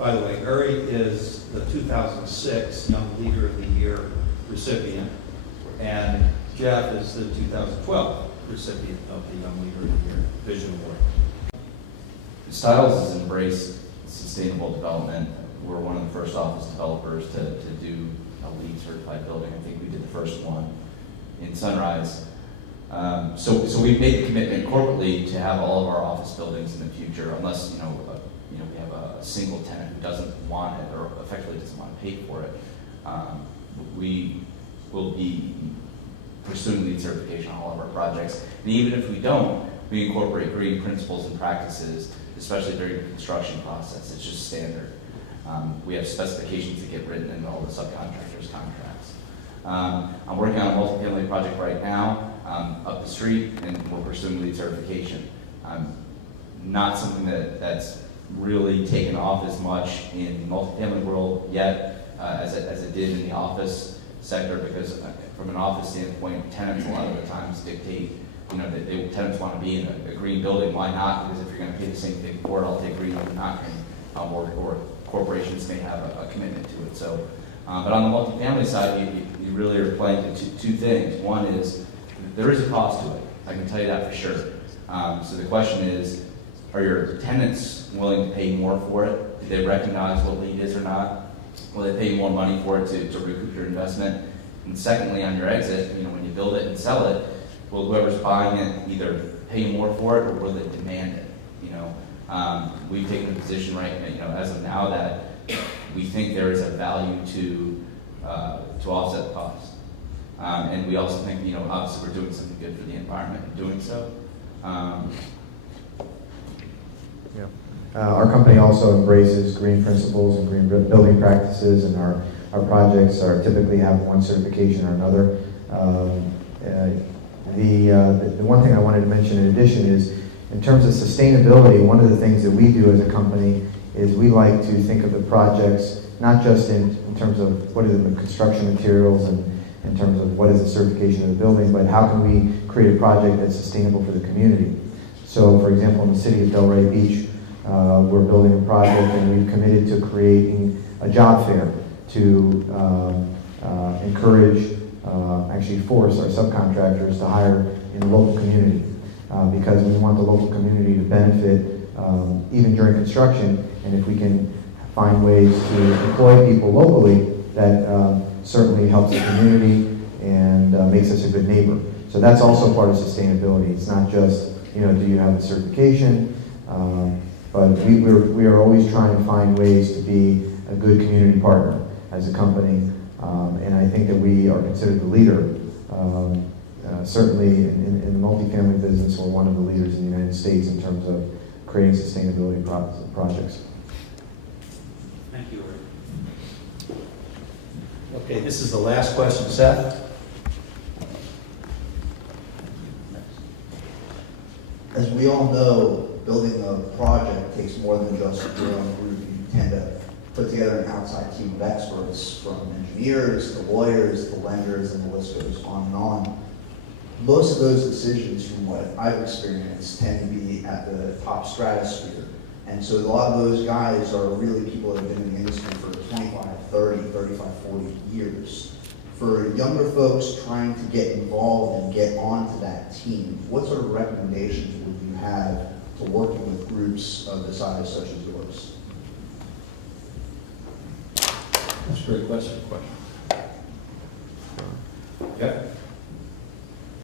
By the way, Uri is the 2006 Young Leader of the Year recipient, and Jeff is the 2012 recipient of the Young Leader of the Year Vision Award. Styles has embraced sustainable development. We're one of the first office developers to do a LEED certified building. I think we did the first one in Sunrise. So we've made the commitment corporately to have all of our office buildings in the future, unless we have a single tenant who doesn't want it or effectively doesn't want to pay for it. We will be pursuing LEED certification on all of our projects. And even if we don't, we incorporate green principles and practices, especially during the construction process. It's just standard. We have specifications that get written into all the subcontractors' contracts. I'm working on a multifamily project right now up the street, and we're pursuing LEED certification. Not something that's really taken off as much in the multifamily world yet as it did in the office sector, because from an office standpoint, tenants a lot of the times dictate, tenants want to be in a green building. Why not? Because if you're going to pay the same thing for it, I'll take green over not green. Or corporations may have a commitment to it. So, but on the multifamily side, you really are playing to two things. One is there is a cost to it. I can tell you that for sure. So the question is, are your tenants willing to pay more for it? Do they recognize what LEED is or not? Will they pay more money for it to recoup your investment? And secondly, on your exit, when you build it and sell it, will whoever's buying it either pay more for it or will they demand it? We've taken a position as of now that we think there is a value to offset the cost. And we also think, obviously we're doing something good for the environment in doing so. Our company also embraces green principles and green building practices, and our projects typically have one certification or another. The one thing I wanted to mention in addition is, in terms of sustainability, one of the things that we do as a company is we like to think of the projects not just in terms of what are the construction materials and in terms of what is the certification of the building, but how can we create a project that's sustainable for the community. So, for example, in the city of Delray Beach, we're building a project and we've committed to creating a job fair to encourage, actually force our subcontractors to hire in the local community. Because we want the local community to benefit even during construction, and if we can find ways to employ people locally, that certainly helps the community and makes us a good neighbor. So that's also part of sustainability. It's not just, do you have the certification, but we are always trying to find ways to be a good community partner as a company, and I think that we are considered the leader. Certainly in the multifamily business, we're one of the leaders in the United States in terms of creating sustainability projects. Thank you, Uri. Okay, this is the last question. Seth? As we all know, building a project takes more than just your own group. You tend to put together an outside team of experts, from engineers to lawyers to lenders, and the list goes on and on. Most of those decisions, from what I've experienced, tend to be at the top stratosphere. And so a lot of those guys are really people that have been in the industry for 25, 30, 35, 40 years. For younger folks trying to get involved and get onto that team, what sort of recommendations would you have to working with groups of the size such as yours? That's a great question. Okay.